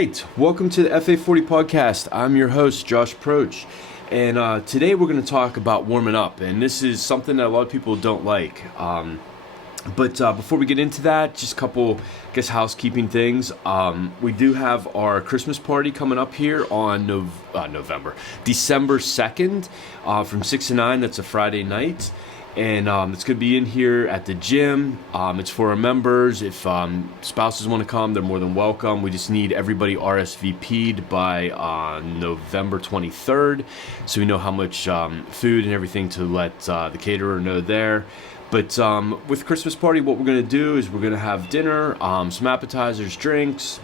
right, welcome to the FA40 podcast. I'm your host, Josh Proch, and today we're going to talk about warming up, and this is something that a lot of people don't like. But before we get into that, just a couple, housekeeping things. We do have our Christmas party coming up here on December 2nd, from 6 to 9. That's a Friday night. And it's going to be in here at the gym. It's for our members. If spouses want to come, they're more than welcome. We just need everybody RSVP'd by November 23rd, so we know how much food and everything to let the caterer know there. But with Christmas party, what we're going to do is we're going to have dinner, some appetizers, drinks.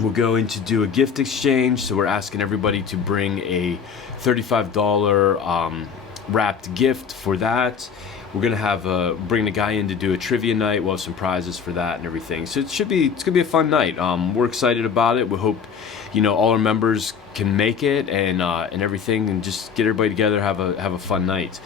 We're going to do a gift exchange, so we're asking everybody to bring a $35 wrapped gift for that. We're gonna have bring the guy in to do a trivia night. We'll have some prizes for that and everything. So it's gonna be a fun night. We're excited about it. We hope all our members can make it and everything, and just get everybody together, have a fun night.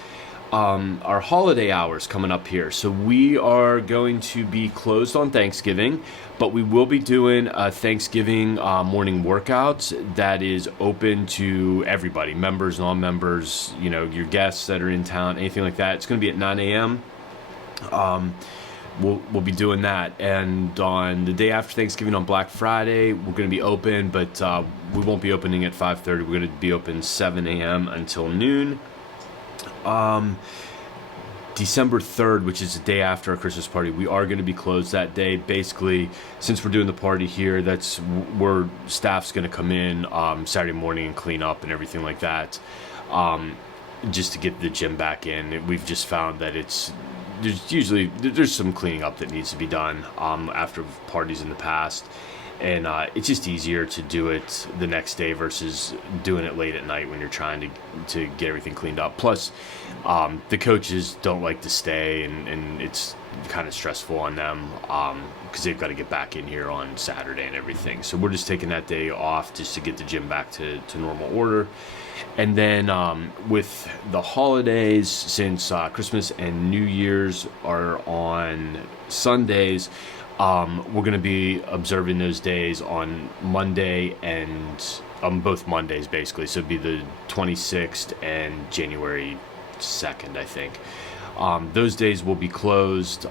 Our holiday hours coming up here. So we are going to be closed on Thanksgiving, but we will be doing a Thanksgiving morning workout that is open to everybody, members, non-members, your guests that are in town, anything like that. It's going to be at 9 a.m. We'll be doing that. And on the day after Thanksgiving, on Black Friday, we're going to be open, but we won't be opening at 5:30. We're going to be open 7 a.m. until noon. December 3rd, which is the day after our Christmas party, we are going to be closed that day. Basically, since we're doing the party here, that's where staff's going to come in Saturday morning and clean up and everything like that, just to get the gym back in. We've just found that there's some cleaning up that needs to be done after parties in the past. And it's just easier to do it the next day versus doing it late at night when you're trying to get everything cleaned up. Plus, the coaches don't like to stay, and it's kind of stressful on them because they've got to get back in here on Saturday and everything. So we're just taking that day off just to get the gym back to normal order. And then with the holidays, since Christmas and New Year's are on Sundays, we're going to be observing those days on Monday and both Mondays, basically. So it'd be the 26th and January 2nd, I think. Those days will be closed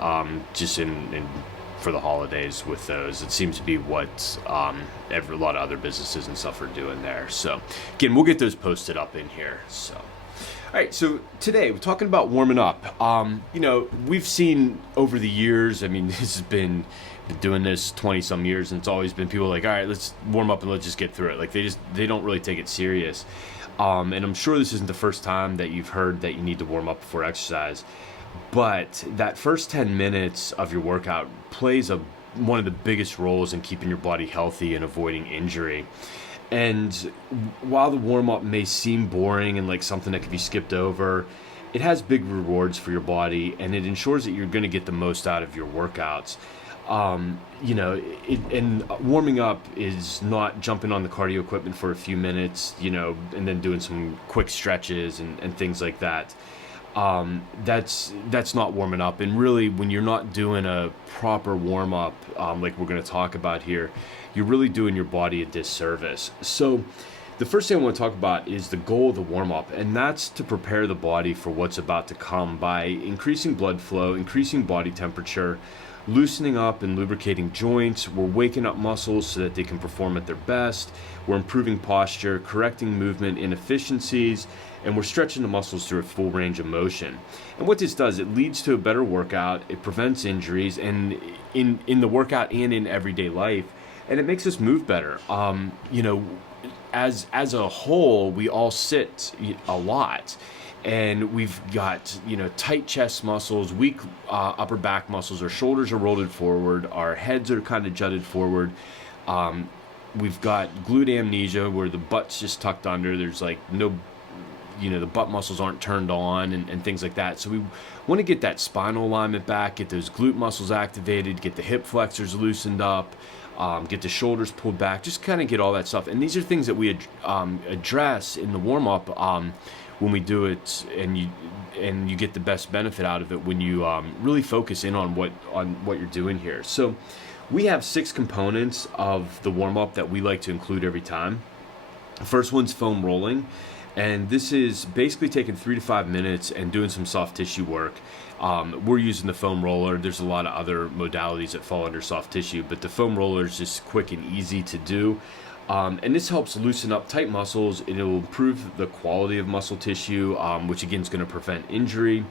just in for the holidays with those. It seems to be what a lot of other businesses and stuff are doing there. So again, we'll get those posted up in here. So. All right, so today we're talking about warming up. We've seen over the years, this has been doing this 20 some years, and it's always been people like, all right, let's warm up and let's just get through it. Like they don't really take it serious. And I'm sure this isn't the first time that you've heard that you need to warm up before exercise, but that first 10 minutes of your workout plays one of the biggest roles in keeping your body healthy and avoiding injury. And while the warm-up may seem boring and like something that could be skipped over, it has big rewards for your body, and it ensures that you're going to get the most out of your workouts. And warming up is not jumping on the cardio equipment for a few minutes, and then doing some quick stretches and things like that. That's not warming up. And really, when you're not doing a proper warm-up, like we're going to talk about here, you're really doing your body a disservice. So the first thing I want to talk about is the goal of the warm-up, and that's to prepare the body for what's about to come by increasing blood flow, increasing body temperature, loosening up and lubricating joints. We're waking up muscles so that they can perform at their best. We're improving posture, correcting movement inefficiencies, and we're stretching the muscles through a full range of motion. And what this does, it leads to a better workout, it prevents injuries, and in the workout and in everyday life, and it makes us move better. As a whole, we all sit a lot, and we've got tight chest muscles, weak upper back muscles. Our shoulders are rolled forward, our heads are kind of jutted forward. We've got glute amnesia, where the butt's just tucked under. There's like no, the butt muscles aren't turned on and things like that. So we want to get that spinal alignment back, get those glute muscles activated, get the hip flexors loosened up, get the shoulders pulled back, just kind of get all that stuff. And these are things that we address in the warm-up when we do it, and you get the best benefit out of it when you really focus in on what you're doing here. So We have 6 components of the warm-up that we like to include every time. The first one's foam rolling, and this is basically taking 3 to 5 minutes and doing some soft tissue work. We're using the foam roller. There's a lot of other modalities that fall under soft tissue, but the foam roller is just quick and easy to do. And this helps loosen up tight muscles, and it will improve the quality of muscle tissue, which again is going to prevent injury.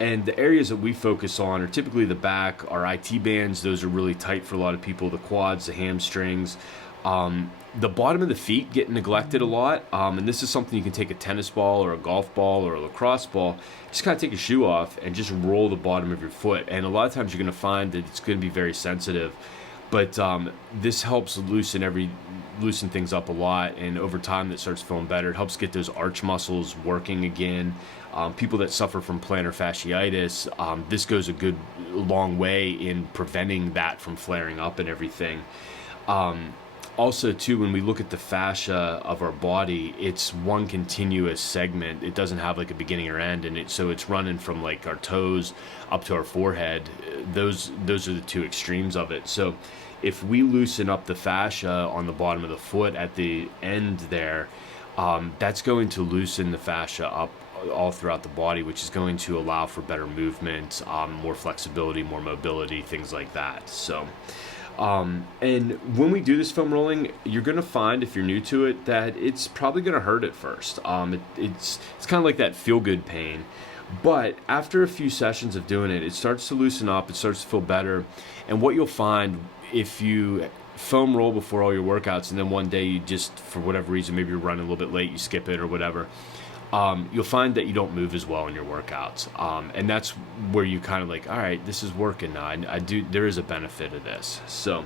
And the areas that we focus on are typically the back, our IT bands. Those are really tight for a lot of people. The quads, the hamstrings. The bottom of the feet get neglected a lot. And this is something you can take a tennis ball or a golf ball or a lacrosse ball. Just kind of take a shoe off and just roll the bottom of your foot. And a lot of times you're going to find that it's going to be very sensitive. But this helps loosen things up a lot, and over time that starts feeling better. It helps get those arch muscles working again. People that suffer from plantar fasciitis, this goes a good long way in preventing that from flaring up and everything. Also, too, when we look at the fascia of our body, it's one continuous segment. It doesn't have like a beginning or end, and so it's running from like our toes up to our forehead. Those are the two extremes of it. So if we loosen up the fascia on the bottom of the foot at the end there, that's going to loosen the fascia up all throughout the body, which is going to allow for better movement, more flexibility, more mobility, things like that. So and when we do this foam rolling, you're going to find, if you're new to it, that it's probably going to hurt at first. It's kind of like that feel-good pain. But after a few sessions of doing it, it starts to loosen up, it starts to feel better. And what you'll find, if you foam roll before all your workouts, and then one day you just, for whatever reason, maybe you're running a little bit late, you skip it or whatever, you'll find that you don't move as well in your workouts. And that's where you kind of like, all right, this is working now. There is a benefit of this. So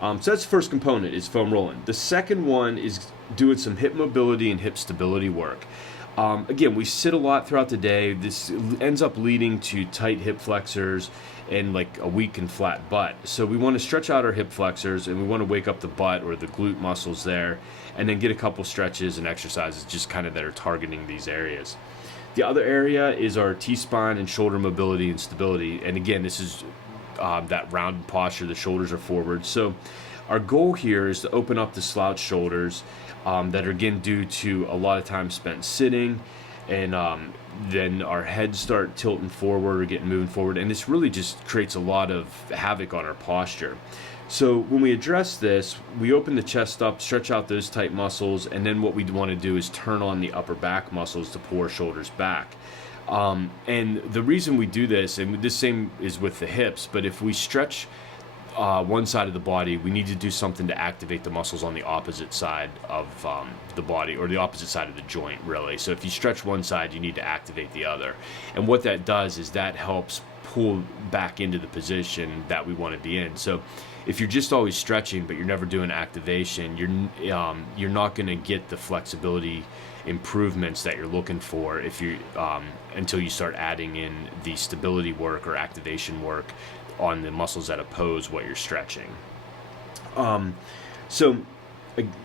that's the first component, is foam rolling. The second one is doing some hip mobility and hip stability work. Again, we sit a lot throughout the day. This ends up leading to tight hip flexors and like a weak and flat butt. So we want to stretch out our hip flexors, and we want to wake up the butt or the glute muscles there, and then get a couple stretches and exercises just kind of that are targeting these areas. The other area is our T-spine and shoulder mobility and stability. And again, this is that rounded posture. The shoulders are forward. So our goal here is to open up the slouched shoulders that are again due to a lot of time spent sitting, and then our heads start tilting forward or getting moving forward, and this really just creates a lot of havoc on our posture. So when we address this, we open the chest up, stretch out those tight muscles, and then what we want to do is turn on the upper back muscles to pull our shoulders back. And the reason we do this, and the same is with the hips, but if we stretch one side of the body, we need to do something to activate the muscles on the opposite side of the body, or the opposite side of the joint, really. So if you stretch one side, you need to activate the other. And what that does is that helps pull back into the position that we want to be in. So if you're just always stretching but you're never doing activation, you're not going to get the flexibility improvements that you're looking for if you until you start adding in the stability work or activation work on the muscles that oppose what you're stretching. So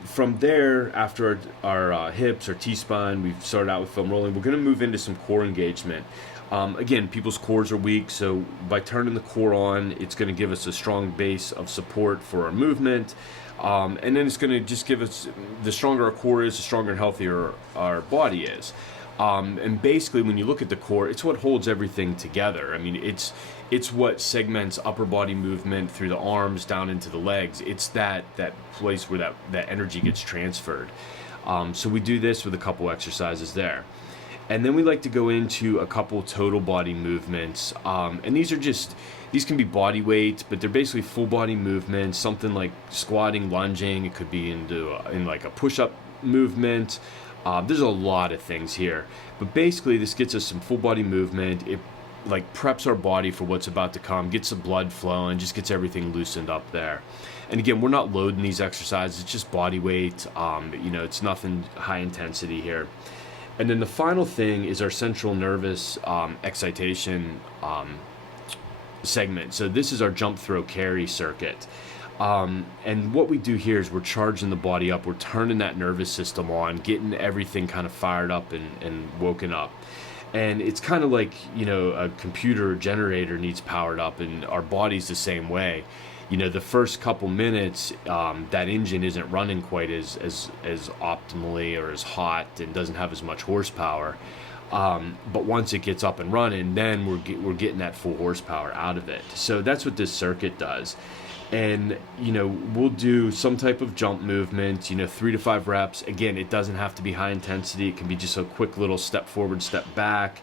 from there, after our hips, our T-spine, we've started out with foam rolling, we're going to move into some core engagement. Again, people's cores are weak, so by turning the core on, it's going to give us a strong base of support for our movement. And then it's going to just give us, the stronger our core is, the stronger and healthier our body is. And basically, when you look at the core, it's what holds everything together. I mean, it's what segments upper body movement through the arms down into the legs. It's that place where that energy gets transferred. So we do this with a couple exercises there. And then we like to go into a couple total body movements. And these can be body weight, but they're basically full body movements, something like squatting, lunging. It could be in like a push-up movement. There's a lot of things here, but basically this gets us some full body movement. It like preps our body for what's about to come, gets the blood flowing, just gets everything loosened up there. And again, we're not loading these exercises, it's just body weight. It's nothing high intensity here. And then the final thing is our central nervous excitation segment. So this is our jump, throw, carry circuit. And what we do here is we're charging the body up, we're turning that nervous system on, getting everything kind of fired up and woken up. And it's kind of like, a computer generator needs powered up, and our body's the same way. the first couple minutes, that engine isn't running quite as optimally or as hot and doesn't have as much horsepower. But once it gets up and running, then we're getting that full horsepower out of it. So that's what this circuit does. And, we'll do some type of jump movement, 3 to 5 reps. Again, it doesn't have to be high intensity. It can be just a quick little step forward, step back.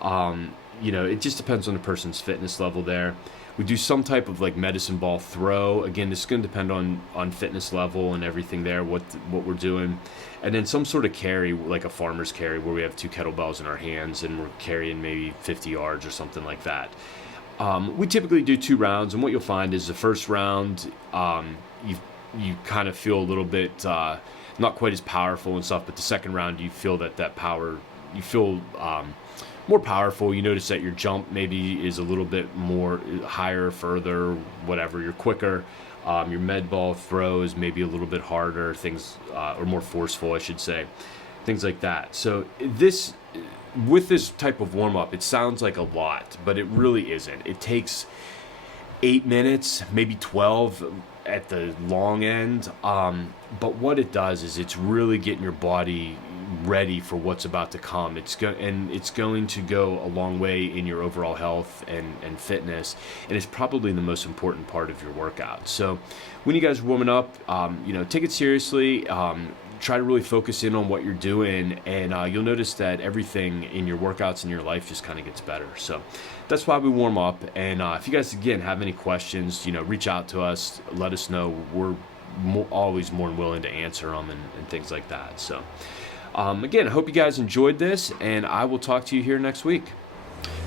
It just depends on the person's fitness level there. We do some type of like medicine ball throw. Again, this is going to depend on fitness level and everything there, what we're doing. And then some sort of carry, like a farmer's carry, where we have 2 kettlebells in our hands and we're carrying maybe 50 yards or something like that. We typically do 2 rounds, and what you'll find is the first round, you kind of feel a little bit not quite as powerful and stuff, but the second round you feel that power, you feel more powerful. You notice that your jump maybe is a little bit more higher, further, whatever. You're quicker. Your med ball throw is maybe a little bit harder, things or more forceful, I should say, things like that. So with this type of warm-up, it sounds like a lot, but it really isn't. It takes 8 minutes, maybe 12 at the long end. But what it does is it's really getting your body ready for what's about to come. It's going to go a long way in your overall health and fitness, and it's probably the most important part of your workout. So when you guys are warming up, take it seriously. Try to really focus in on what you're doing, and you'll notice that everything in your workouts and your life just kind of gets better. So that's why we warm up. And if you guys, again, have any questions, reach out to us, let us know. We're always more than willing to answer them and things like that. So again, I hope you guys enjoyed this, and I will talk to you here next week.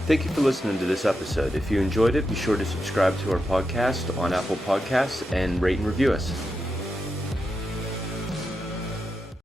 Thank you for listening to this episode. If you enjoyed it, be sure to subscribe to our podcast on Apple Podcasts and rate and review us.